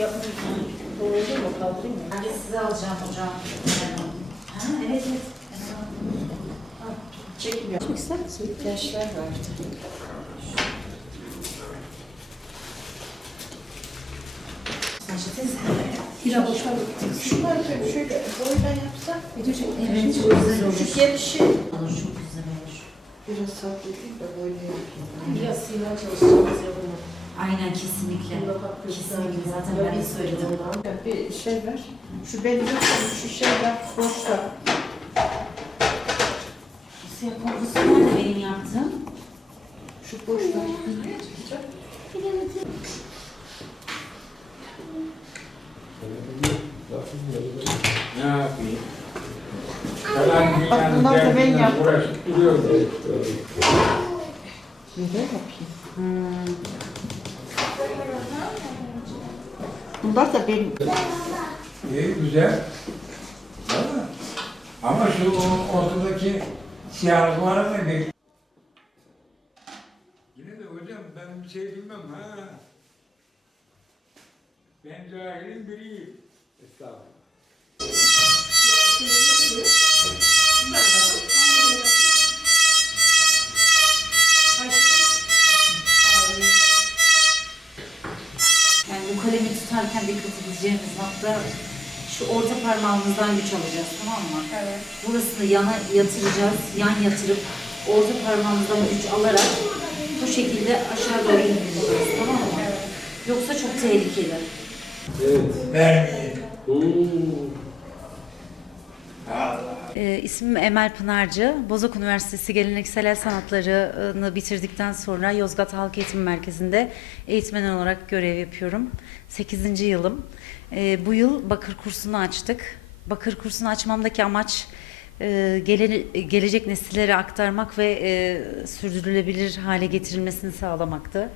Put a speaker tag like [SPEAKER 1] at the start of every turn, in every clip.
[SPEAKER 1] Yapmış. Doğru mu? Kaldırayım mı?
[SPEAKER 2] Ben de size alacağım hocam. Ha, evet evet.
[SPEAKER 1] Çekim yapmak ister misin?
[SPEAKER 2] İhtiyaçlar var.
[SPEAKER 1] Hira boşver. Şunları şöyle şöyle boydan yapsak.
[SPEAKER 2] Evet çok güzel olur.
[SPEAKER 1] Şu gelişi.
[SPEAKER 2] Olur çok güzel olur.
[SPEAKER 1] Biraz sabredeyim de boydan yapayım.
[SPEAKER 3] Biraz sıyla çalışacağımız yapalım.
[SPEAKER 2] Aynen kesinlikle. Kesinlikle zaten ben de söyledim.
[SPEAKER 1] Bir şey ver. Şu benim şu şeyler boşta.
[SPEAKER 2] Siyah komposu nerede benim yaptığım?
[SPEAKER 1] Şu boşta.
[SPEAKER 4] Ne yapayım?
[SPEAKER 1] Bak bunlar da ben yaptım.
[SPEAKER 4] uğraşıp.
[SPEAKER 1] Nereye yapayım? Bunlar da benim.
[SPEAKER 4] İyi, güzel. Ama, şu ortadaki siyahlıklara ne bek? Yine de hocam ben bir şey bilmem ha. Ben cahilin biriyim. Estağfurullah.
[SPEAKER 2] Bu kalemi tutarken dikkat edeceğimiz nokta şu orta parmağımızdan güç alacağız tamam mı?
[SPEAKER 3] Evet.
[SPEAKER 2] Burasını yana yatıracağız. Yan yatırıp orta parmağımızdan güç alarak bu şekilde aşağı doğru indireceğiz tamam mı? Yoksa çok tehlikeli.
[SPEAKER 4] Vermeyin.
[SPEAKER 2] Ee, ismim Emel Pınarcı. Bozok Üniversitesi Geleneksel El Sanatları'nı bitirdikten sonra Yozgat Halk Eğitim Merkezi'nde eğitmen olarak görev yapıyorum. 8. yılım. Ee, bu yıl bakır kursunu açtık. Bakır kursunu açmamdaki amaç e, gele- gelecek nesillere aktarmak ve e, sürdürülebilir hale getirilmesini sağlamaktı.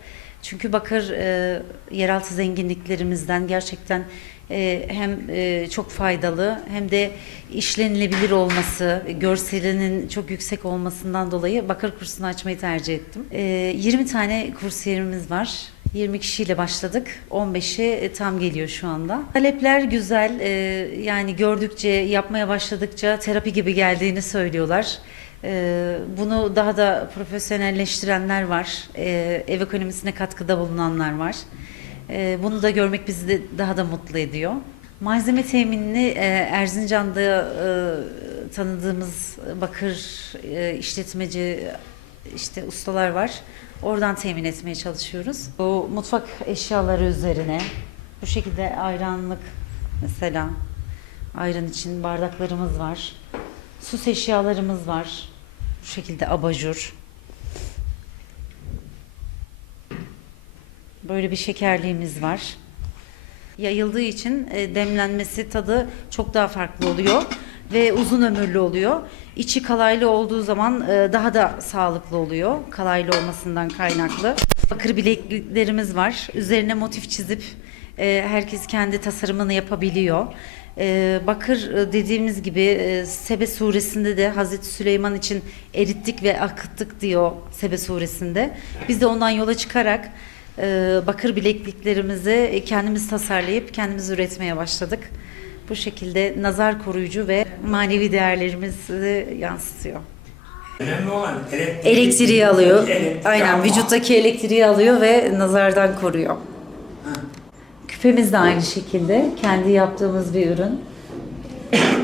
[SPEAKER 2] Çünkü bakır e, yeraltı zenginliklerimizden gerçekten e, hem e, çok faydalı hem de işlenilebilir olması, görselinin çok yüksek olmasından dolayı bakır kursunu açmayı tercih ettim. E, 20 tane kursiyerimiz var. 20 kişiyle başladık. 15'e tam geliyor şu anda. Talepler güzel. e, yani gördükçe, yapmaya başladıkça terapi gibi geldiğini söylüyorlar. Bunu daha da profesyonelleştirenler var. Ev ekonomisine katkıda bulunanlar var. Ee, Bunu da görmek bizi de daha da mutlu ediyor. Malzeme teminini e, Erzincan'da e, tanıdığımız bakır e, işletmeci işte ustalar var. Oradan temin etmeye çalışıyoruz. Bu mutfak eşyaları üzerine bu şekilde ayranlık mesela ayran için bardaklarımız var. Süs eşyalarımız var. Bu şekilde abajur. Böyle bir şekerliğimiz var. Yayıldığı için e, demlenmesi tadı çok daha farklı oluyor ve uzun ömürlü oluyor. İçi kalaylı olduğu zaman e, daha da sağlıklı oluyor. Kalaylı olmasından kaynaklı. Bakır bilekliklerimiz var. Üzerine motif çizip e, herkes kendi tasarımını yapabiliyor. Bakır dediğimiz gibi Sebe suresinde de Hazreti Süleyman için erittik ve akıttık diyor Sebe suresinde. Biz de ondan yola çıkarak bakır bilekliklerimizi kendimiz tasarlayıp kendimiz üretmeye başladık. Bu şekilde nazar koruyucu ve manevi değerlerimizi yansıtıyor.
[SPEAKER 4] Önemli olan elektrik.
[SPEAKER 2] Elektriği alıyor.
[SPEAKER 4] Elektrik
[SPEAKER 2] Aynen
[SPEAKER 4] alma.
[SPEAKER 2] vücuttaki elektriği alıyor ve nazardan koruyor. Küpemiz de aynı şekilde kendi yaptığımız bir ürün.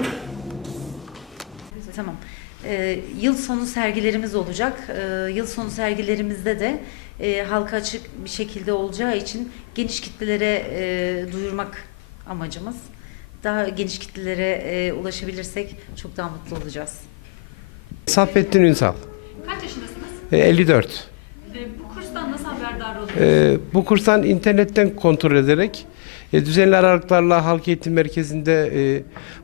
[SPEAKER 2] tamam. Ee, yıl sonu sergilerimiz olacak. Ee, yıl sonu sergilerimizde de e, halka açık bir şekilde olacağı için geniş kitlelere e, duyurmak amacımız. Daha geniş kitlelere e, ulaşabilirsek çok daha mutlu olacağız.
[SPEAKER 5] Saffettin Ünsal.
[SPEAKER 3] Kaç yaşındasınız?
[SPEAKER 5] E, 54.
[SPEAKER 3] Ve bu kurstan nasıl haberdar oldunuz?
[SPEAKER 5] E, bu kurstan internetten kontrol ederek e, düzenli aralıklarla halk eğitim merkezinde e,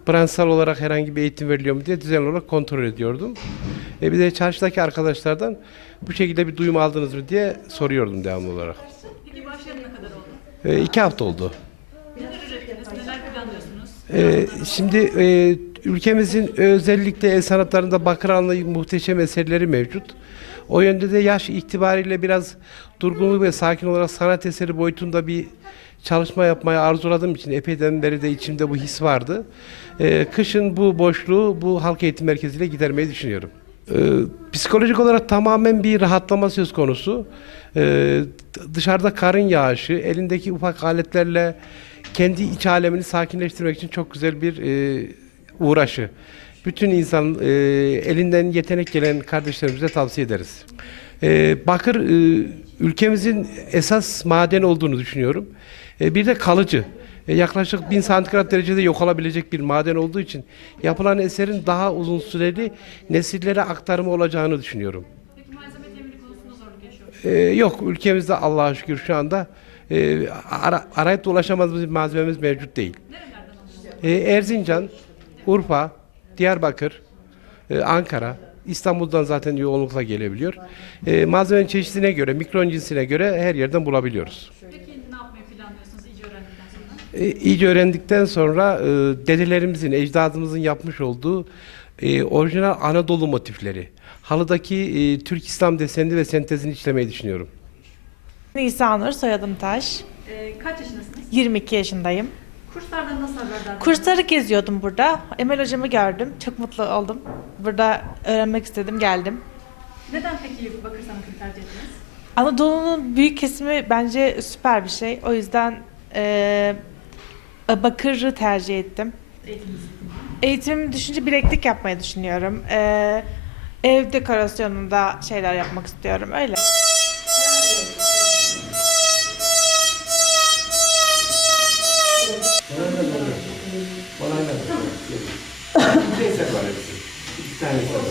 [SPEAKER 5] branşsal olarak herhangi bir eğitim veriliyor mu diye düzenli olarak kontrol ediyordum. E, bir de çarşıdaki arkadaşlardan bu şekilde bir duyum aldınız mı diye soruyordum devamlı olarak.
[SPEAKER 3] Peki başlayan ne kadar oldu?
[SPEAKER 5] E, iki hafta oldu.
[SPEAKER 3] Neler ürettiniz? Neler planlıyorsunuz?
[SPEAKER 5] E, şimdi e, ülkemizin özellikle el sanatlarında bakır anlı muhteşem eserleri mevcut. O yönde de yaş itibariyle biraz durgunluk ve sakin olarak sanat eseri boyutunda bir çalışma yapmayı arzuladığım için epeyden beri de içimde bu his vardı. Ee, kışın bu boşluğu bu halk eğitim merkeziyle gidermeyi düşünüyorum. Ee, psikolojik olarak tamamen bir rahatlama söz konusu. Ee, dışarıda karın yağışı, elindeki ufak aletlerle kendi iç alemini sakinleştirmek için çok güzel bir e, uğraşı. Bütün insan e, elinden yetenek gelen kardeşlerimize tavsiye ederiz. E, bakır e, ülkemizin esas maden olduğunu düşünüyorum. E, bir de kalıcı. E, yaklaşık 1000 santigrat derecede yok olabilecek bir maden olduğu için yapılan eserin daha uzun süreli nesillere aktarımı olacağını düşünüyorum.
[SPEAKER 3] Peki malzeme temini konusunda zorluk yaşıyor musunuz?
[SPEAKER 5] Ee, yok ülkemizde Allah'a şükür şu anda e, ara, arayıp da ulaşamadığımız bir malzememiz mevcut değil.
[SPEAKER 3] Nerelerden?
[SPEAKER 5] Ee, Erzincan, Urfa, Diyarbakır, e, Ankara, İstanbul'dan zaten yoğunlukla gelebiliyor. E, malzemenin çeşidine göre, mikron cinsine göre her yerden bulabiliyoruz.
[SPEAKER 3] Peki ne yapmayı planlıyorsunuz iyice öğrendikten sonra?
[SPEAKER 5] E, iyice öğrendikten sonra e, dedelerimizin, ecdadımızın yapmış olduğu e, orijinal Anadolu motifleri, halıdaki e, Türk İslam desenini ve sentezini işlemeyi düşünüyorum.
[SPEAKER 6] Nisanur, soyadım Taş.
[SPEAKER 3] Kaç yaşındasınız?
[SPEAKER 6] 22 yaşındayım.
[SPEAKER 3] Kurslardan nasıl haberdar
[SPEAKER 6] Kursları geziyordum burada. Emel hocamı gördüm. Çok mutlu oldum. Burada öğrenmek istedim, geldim.
[SPEAKER 3] Neden peki bakır sanatını tercih ettiniz?
[SPEAKER 6] Anadolu'nun büyük kesimi bence süper bir şey. O yüzden eee bakırı tercih ettim.
[SPEAKER 3] Eğitiminizi.
[SPEAKER 6] Eğitimimi düşünce bileklik yapmayı düşünüyorum. Eee ev dekorasyonunda şeyler yapmak istiyorum. Öyle. 1対1はあれですよ。